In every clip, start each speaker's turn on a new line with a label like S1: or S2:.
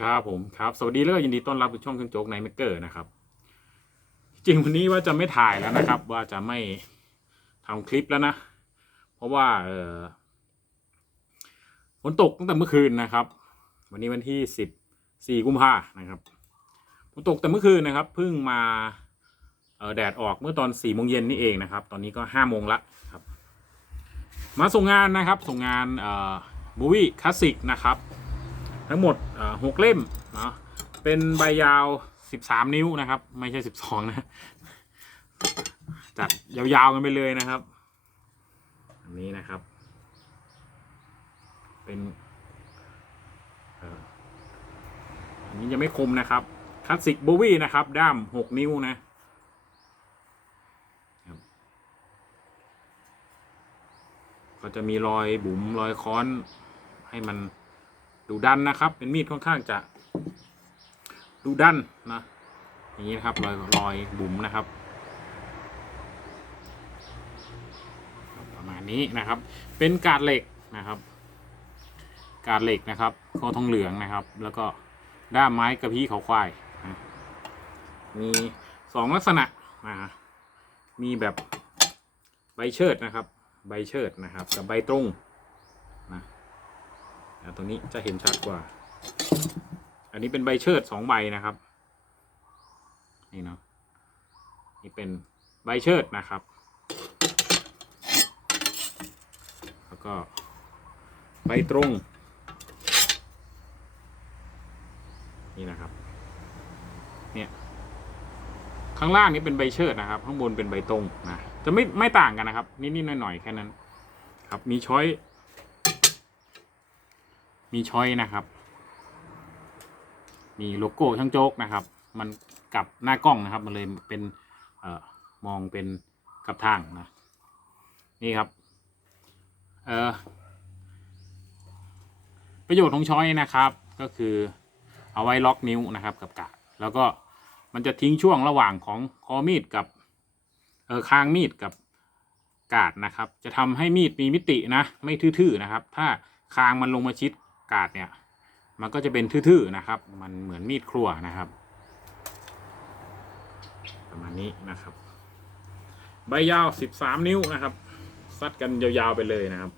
S1: ครับผมครับสวัสดีแล้วก็ยินดีต้อนรับสู่ช่องเครื่องโจ๊กในเมกเกอร์นะครับ จริงวันนี้ว่าจะไม่ถ่ายแล้วนะครับ ว่าจะไม่ทำคลิปแล้วนะ เพราะว่าเออฝนตกตั้งแต่เมื่อคืนนะครับ วันนี้วันที่สิบสี่กุมภานะครับฝนตกแต่เมื่อคืนนะครับเพิ่งมาเออแดดออกเมื่อตอนสี่โมงเย็นนี่เองนะครับ ตอนนี้ก็ห้าโมงละครับ มาส่งงานนะครับ ส่งงานเอ่อบูวี่คลาสสิกนะครับ ทั้งหมดหกเล่มเนาะเป็นใบยาว 13 นิ้วนะครับ ไม่ใช่ 12 นะ จัดยาวๆกันไปเลยนะครับอันนี้นะครับ เป็นอันนี้ยังไม่คมนะครับคลาสสิกโบวี่นะครับ ด้าม 6 นิ้วนะก็จะมีรอยบุ๋มรอยค้อนให้มัน ดูดันนะครับ เป็นมีดค่อนข้างจะดูดันนะอย่างนี้นะครับรอยรอยบุ๋มนะครับ ประมาณนี้นะครับ เป็นกาดเหล็กนะครับ กาดเหล็กนะครับคอทองเหลืองนะครับ แล้วก็ด้ามไม้กระพี้เขาควายนะมีสองลักษณะนะฮะมีแบบใบเชิดนะครับ ใบเชิดนะครับ กับใบตรง อะตัวนี้จะเห็นชัดกว่า อันนี้เป็นใบเชิดสองใบนะครับ นี่เนาะ นี่เป็นใบเชิดนะครับ แล้วก็ใบตรง นี่นะครับ เนี่ย ข้างล่างนี้เป็นใบเชิดนะครับ ข้างบนเป็นใบตรงนะ จะไม่ไม่ต่างกันนะครับ นิดๆหน่อยๆแค่นั้น ครับ มีช้อย มีช้อยนะครับ มีโลโก้ช่างโจ๊กนะครับ มันกับหน้ากล้องนะครับ มันเลยเป็นเอ่อมองเป็นกับทางนะ นี่ครับเอ่อประโยชน์ของช้อยนะครับ ก็คือเอาไว้ล็อกนิ้วนะครับกับกาดแล้วก็มันจะทิ้งช่วงระหว่างของคอมีดกับเออคางมีดกับกาดนะครับ จะทำให้มีดมีมิตินะ ไม่ทื่อๆนะครับ ถ้าคางมันลงมาชิด กาดเนี่ย มันก็จะเป็นทื่อๆนะครับ มันเหมือนมีดครัวนะครับ ประมาณนี้นะครับ ใบยาว 13 นิ้วนะครับ ซัดกันยาวๆไปเลยนะครับ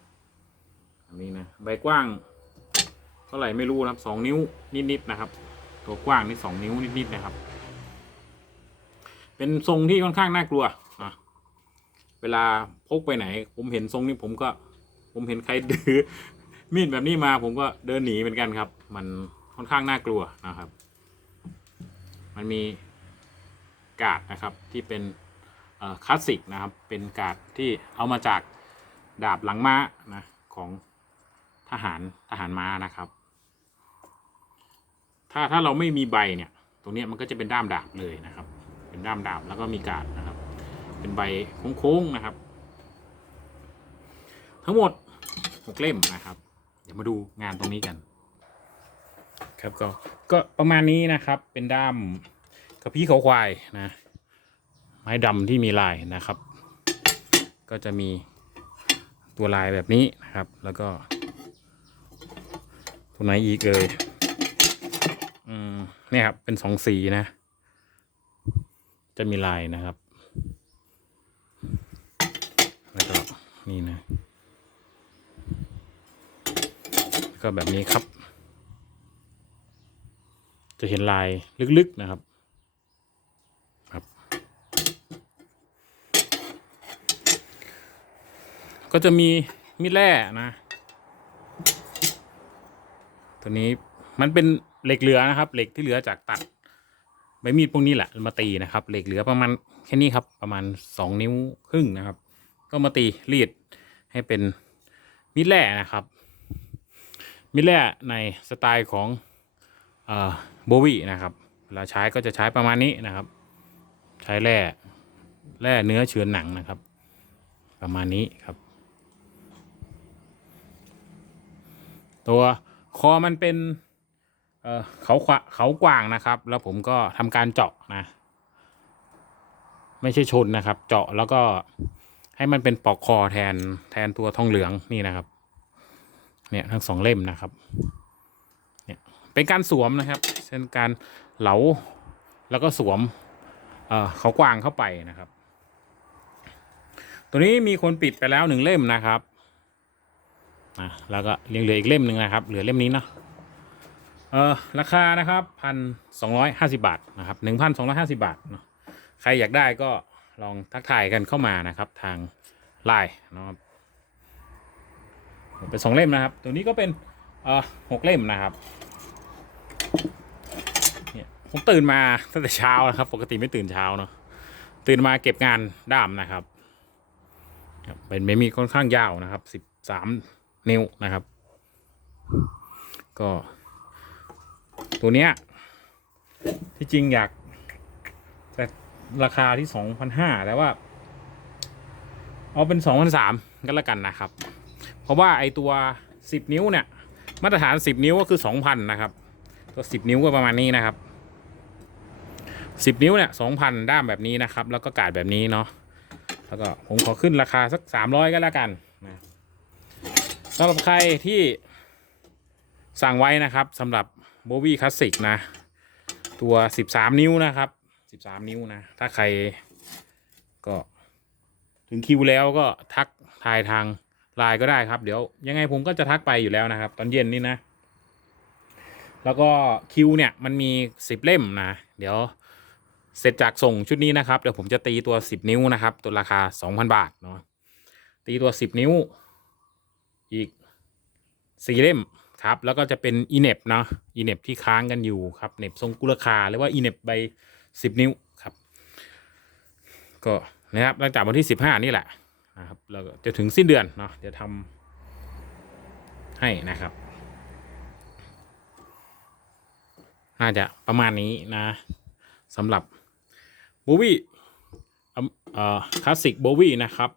S1: อันนี้นะใบกว้างเท่าไหร่ไม่รู้นะครับ2นิ้วนิดๆนะครับ ตัวกว้างนี่2นิ้วนิดๆนะครับ เป็นทรงที่ค่อนข้างน่ากลัวอะเวลาพกไปไหน ผมเห็นทรงนี้ผมก็ ผมเห็นใครดื้อ มีดแบบนี้มาผมก็เดินหนีเหมือนกันครับ มันค่อนข้างน่ากลัวนะครับ มันมีกาดนะครับที่เป็นคลาสสิกนะครับ เป็นกาดที่เอามาจากดาบหลังม้านะของทหารทหารม้านะครับ ถ้าถ้าเราไม่มีใบเนี่ย ตรงนี้มันก็จะเป็นด้ามดาบเลยนะครับ เป็นด้ามดาบแล้วก็มีกาดนะครับ เป็นใบโค้งๆนะครับ ทั้งหมดหกเล่มนะครับ เดี๋ยวมาดูงานตรงนี้กัน ครับก็ก็ประมาณนี้นะครับ เป็นด้ามกระพี้เขาควายนะ ไม้ดำที่มีลายนะครับ ก็จะมีตัวลายแบบนี้นะครับ แล้วก็ ตัวไหนอีกเอ่ยอืมเนี่ยครับ เป็นสองสีนะ จะมีลายนะครับ แล้วก็นี่นะ ก็แบบนี้ครับ จะเห็นลายลึกๆนะครับครับ ก็จะมีมีดแร่นะ ตัวนี้มันเป็นเหล็กเหลือนะครับ เหล็กที่เหลือจากตัดใบมีดพวกนี้แหละมาตีนะครับเหล็กเหลือประมาณแค่นี้ครับ ประมาณสองนิ้วครึ่งนะครับ ก็มาตีรีดให้เป็นมีดแร่นะครับ มิดแร่ในสไตล์ของโบวี่นะครับเวลาใช้ก็จะใช้ประมาณนี้นะครับ ใช้แร่แร่เนื้อเฉือนหนังนะครับ ประมาณนี้ครับ ตัวคอมันเป็นเอ่อเขาขวาเขากว้างนะครับ แล้วผมก็ทำการเจาะนะ ไม่ใช่ชนนะครับ เจาะแล้วก็ให้มันเป็นปอกคอแทนแทนตัวทองเหลืองนี่นะครับ เนี่ยทั้งสองเล่มนะครับเนี่ยเป็นการสวมนะครับเป็นการเหลาแล้วก็สวมเอ่อขากวางเข้าไปนะครับ ตัวนี้มีคนปิดไปแล้วหนึ่งเล่มนะครับอะแล้วก็ยังเหลืออีกเล่มหนึ่งนะครับ เหลือเล่มนี้เนาะเออราคานะครับพันสองร้อยห้าสิบาทนะครับหนึ่งพันสองร้อยห้าสิบาทเนาะใครอยากได้ก็ลองทักทายกันเข้ามานะครับ ทางไลน์นะครับ เป็นสองเล่มนะครับ ตัวนี้ก็เป็นเอ่อหกเล่มนะครับเนี่ยผมตื่นมาตั้งแต่เช้านะครับ ปกติไม่ตื่นเช้าเนาะตื่นมาเก็บงานด้ามนะครับเป็นไม่มีค่อนข้างยาวนะครับสิบสามนิ้วนะครับ ก็ ตัวเนี้ยที่จริงอยากจะราคาที่สองพันห้าแต่ว่า เอาเป็นสองพันสามก็แล้วกันนะครับ ราะว่าไอตัวสิบนิ้วเนี่ยมาตรฐานสิบนิ้วก็คือสองพันะครับ ตัวสิบนิ้วก็ประมาณนี้นะครับสิบนิ้วเนี่ยสองพันด้ามแบบนี้นะครับ แล้วก็กาดแบบนี้เนาะแล้วก็ผมขอขึ้นราคาสักสามร้อยก็แล้วกันนะสำหรับใครที่สั่งไว้นะครับสำหรับโบวี่คลาสสิกนะ ตัวสิบสามนิ้วนะครับสิบสามนิ้วนะ ถ้าใครก็ถึงคิวแล้วก็ทักทายทาง ไลน์ก็ได้ครับ เดี๋ยวยังไงผมก็จะทักไปอยู่แล้วนะครับ ตอนเย็นนี่นะ แล้วก็คิวเนี่ยมันมีสิบเล่มนะ เดี๋ยวเสร็จจากส่งชุดนี้นะครับ เดี๋ยวผมจะตีตัว10นิ้วนะครับ ตัวราคา2,000บาทเนาะตีตัว10นิ้ว อีก4เล่มครับ แล้วก็จะเป็นอีเน็บเนาะอีเน็บที่ค้างกันอยู่ครับเน็บทรงกุลคาหรือว่าอีเน็บใบ10นิ้วครับ ก็นะครับหลังจากวันที่15นี่แหละ นะครับแล้วจะถึงสิ้นเดือนเนาะเดี๋ยวทำให้นะครับน่าจะประมาณนี้นะสำหรับโบวี่คลาสสิกโบวี่นะครับ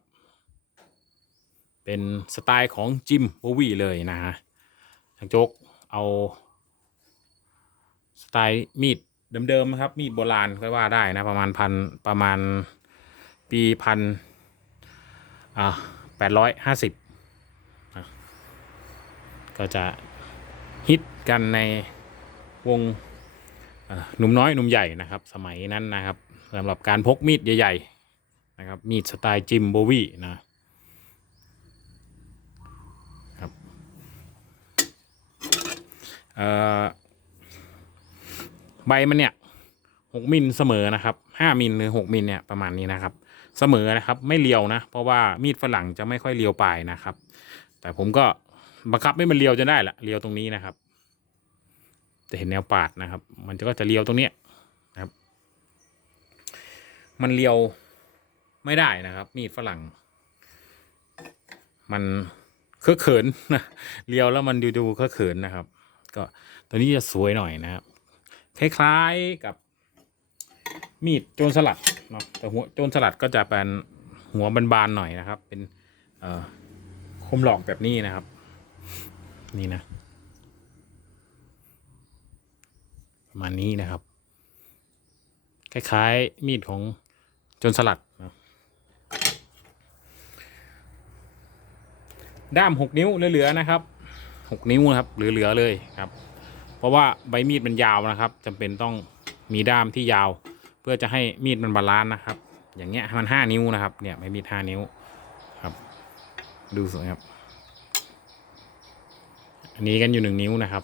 S1: เป็นสไตล์ของจิมโบวี่เลยนะฮะทางโจ๊กเอา สไตล์มีดเดิมๆนะครับ มีดโบราณก็ว่าได้นะ ประมาณพันประมาณปีพัน อ่าแปดร้อยห้าสิบก็จะฮิตกันในวงหนุ่มน้อยหนุ่มใหญ่นะครับ สมัยนั้นนะครับสำหรับการพกมีดใหญ่ๆนะครับมีดสไตล์จิมโบวีนะครับใบมันเนี่ยหกมิลเสมอนะครับห้ามิลหรือหกมิลเนี่ยประมาณนี้นะครับ เสมอนะครับ ไม่เลียวนะ เพราะว่ามีดฝรั่งจะไม่ค่อยเลียวปลายนะครับ แต่ผมก็บังคับให้มันเลียวจนได้ละเลียวตรงนี้นะครับ จะเห็นแนวปาดนะครับ มันก็จะเลียวตรงเนี้ยนะครับ มันเลียวไม่ได้นะครับ มีดฝรั่ง มันเคอะเขินนะเลียวแล้วมันดูดูเคอะเขินนะครับ ก็ตัวนี้จะสวยหน่อยนะครับ คล้ายๆกับ มีดโจรสลัดเนาะแต่หัวโจรสลัดก็จะเป็นหัวบานๆหน่อยนะครับ เป็นเอ่อคมหลอกแบบนี้นะครับ นี่นะ ประมาณนี้นะครับ คล้ายๆมีดของโจนสลัดนะด้ามหกนิ้วเหลือๆนะครับหกนิ้วนะครับเหลือๆเลยครับ เพราะว่าใบมีดมันยาวนะครับจำเป็นต้องมีด้ามที่ยาว พื่อจะให้มีดมันบาลานซ์นะครับ อย่างเงี้ยมันห้านิ้วนะครับ เนี่ยใบมีดห้านิ้วครับ ดูสวยครับ อันนี้กันอยู่หนึ่งนิ้วนะครับ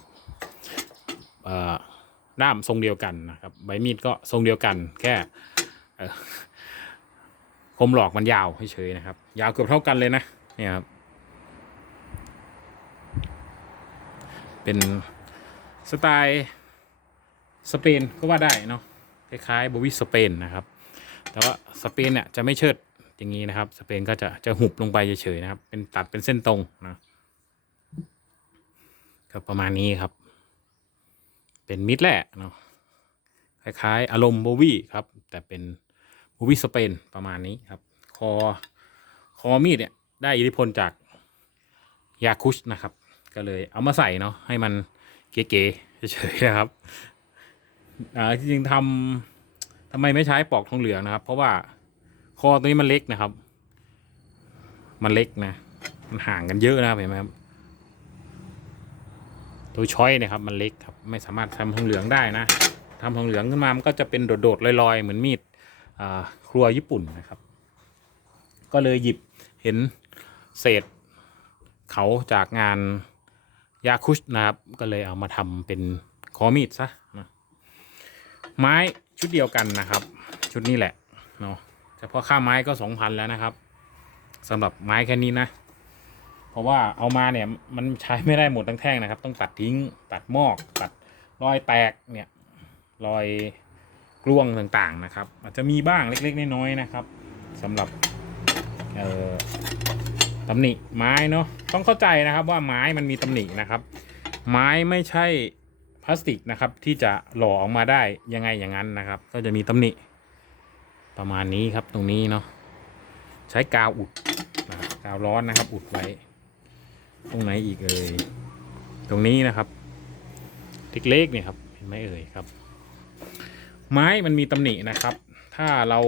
S1: เอ่อด้ามทรงเดียวกันนะครับ ใบมีดก็ทรงเดียวกัน แค่คมหลอกมันยาวเฉยๆนะครับ ยาวเกือบเท่ากันเลยนะเนี่ยครับ เป็นสไตล์สเปนก็ว่าได้เนาะ คล้ายๆบวิสเปนนะครับ แต่ว่าสเปนเนี่ยจะไม่เชิดอย่างนี้นะครับ สเปนก็จะจะหุบลงไปเฉยๆนะครับ เป็นตัดเป็นเส้นตรงนะก็ประมาณนี้ครับ เป็นมิดแหละเนาะคล้ายๆ อารมณ์โบวี่ครับ แต่เป็นโบวี่สเปนประมาณนี้ครับ คอคอมีดเนี่ยได้อิทธิพลจากยาคุชนะครับ ก็เลยเอามาใส่เนาะให้มันเก๋ๆเฉยๆนะครับ อ่าจริงๆทำทำไมไม่ใช้ปลอกทองเหลืองนะครับ เพราะว่าคอตัวนี้มันเล็กนะครับ มันเล็กนะ มันห่างกันเยอะนะครับเห็นไหมครับตัวช้อยนะครับ มันเล็กครับ ไม่สามารถทำทองเหลืองได้นะทำทองเหลืองขึ้นมามันก็จะเป็นโดดๆลอยๆ เหมือนมีดครัวญี่ปุ่นนะครับ ก็เลยหยิบเห็นเศษเขาจากงานยาคุชนะครับ ก็เลยเอามาทำเป็นคอมีดซะนะ ไม้ชุดเดียวกันนะครับ ชุดนี้แหละเนาะเฉพาะค่าไม้ก็สองพันแล้วนะครับสำหรับไม้แค่นี้นะ เพราะว่าเอามาเนี่ยมันใช้ไม่ได้หมดทั้งแท่งนะครับ ต้องตัดทิ้งตัดมอก ตัดรอยแตกเนี่ยรอยกลวงต่างๆนะครับ อาจจะมีบ้างเล็กๆน้อยๆนะครับสำหรับตำหนิไม้เนาะต้องเข้าใจนะครับว่าไม้มันมีตำหนินะครับ ไม้ไม่ใช่ พลาสติกนะครับ ที่จะหล่อออกมาได้ยังไงอย่างนั้นนะครับ ก็จะมีตำหนิประมาณนี้ครับตรงนี้เนาะใช้กาวอุดกาวร้อนนะครับ อุดไว้ ตรงไหนอีกเอ่ยตรงนี้นะครับเล็กๆเนี่ยครับเห็นไหมเอ่ยครับ ไม้มันมีตำหนินะครับ ถ้าเรา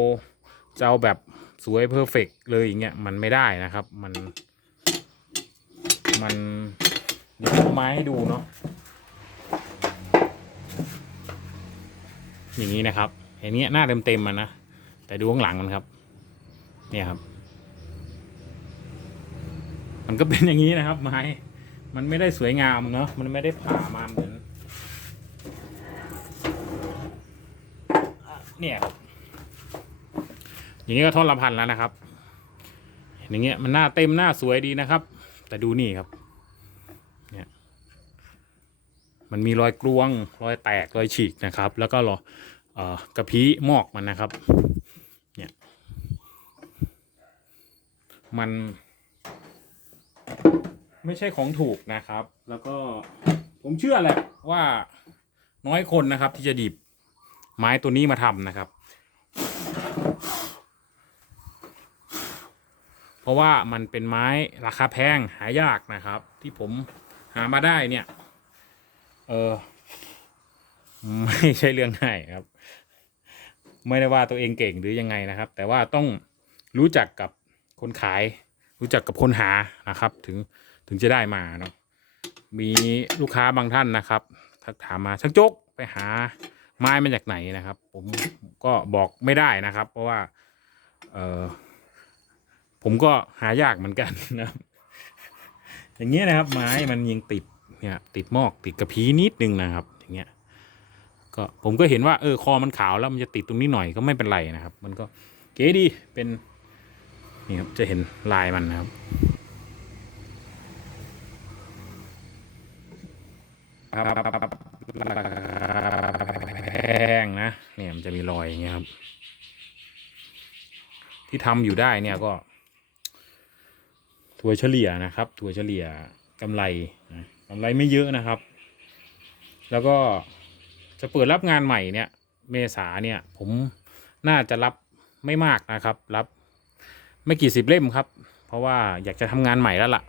S1: จะเอาแบบสวยเพอร์เฟกเลยอย่างเงี้ยมันไม่ได้นะครับ มัน มันเดี๋ยวเอาไม้ให้ดูเนาะ อย่างนี้นะครับเห็นเนี้หน้าเต็มๆมันนะแต่ดูข้างหลังมันครับ เนี่ยครับ มันก็เป็นอย่างนี้นะครับ ไม้ มันไม่ได้สวยงามเนาะมันไม่ได้ผ่ามาเหมือนเนี่ยอย่างนี้ก็ท่อนละพันแล้วนะครับ อย่างเงี้ยมันหน้าเต็มหน้าสวยดีนะครับ แต่ดูนี่ครับ เนี่ย มันมีรอยกลวง รอยแตกรอยฉีกนะครับ แล้วก็รอยเอ่อกระพี้มอกมันนะครับเนี่ยมัน ไม่ใช่ของถูกนะครับ แล้วก็ผมเชื่อแหละว่าน้อยคนนะครับ ที่จะดิบไม้ตัวนี้มาทำนะครับ เพราะว่ามันเป็นไม้ราคาแพงหายากนะครับ ที่ผมหามาได้เนี่ย ออ ไม่ใช่เรื่องง่ายครับ ไม่ได้ว่าตัวเองเก่งหรือยังไงนะครับ แต่ว่าต้องรู้จักกับคนขาย รู้จักกับคนหานะครับ ถึงถึงจะได้มาเนาะมีลูกค้าบางท่านนะครับทักถามมาช่างโจ๊กไปหาไม้มาจากไหนนะครับ ผมก็บอกไม่ได้นะครับ เพราะว่า เออผมก็หายากเหมือนกันนะอย่างเงี้ยนะครับ ไม้มันยังติด เนี่ยติดมอกติดกระพีนิดนึงนะครับ อย่างเงี้ยก็ผมก็เห็นว่าเออคอมันขาวแล้วมันจะติดตรงนี้หน่อยก็ไม่เป็นไรนะครับ มันก็เก๋ดีเป็นนี่ครับจะเห็นลายมันนะครับแพงนะเนี่ยมันจะมีรอยอย่างเงี้ยครับ ที่ทำอยู่ได้เนี่ยก็ถัวเฉลี่ยนะครับถัวเฉลี่ยกำไรนะำไรไม่เยอะนะครับ แล้วก็จะเปิดรับงานใหม่เนี่ย เมษาเนี่ย ผมน่าจะรับไม่มากนะครับ รับ ไม่กี่สิบเล่มครับ เพราะว่าอยากจะทำงานใหม่แล้วล่ะ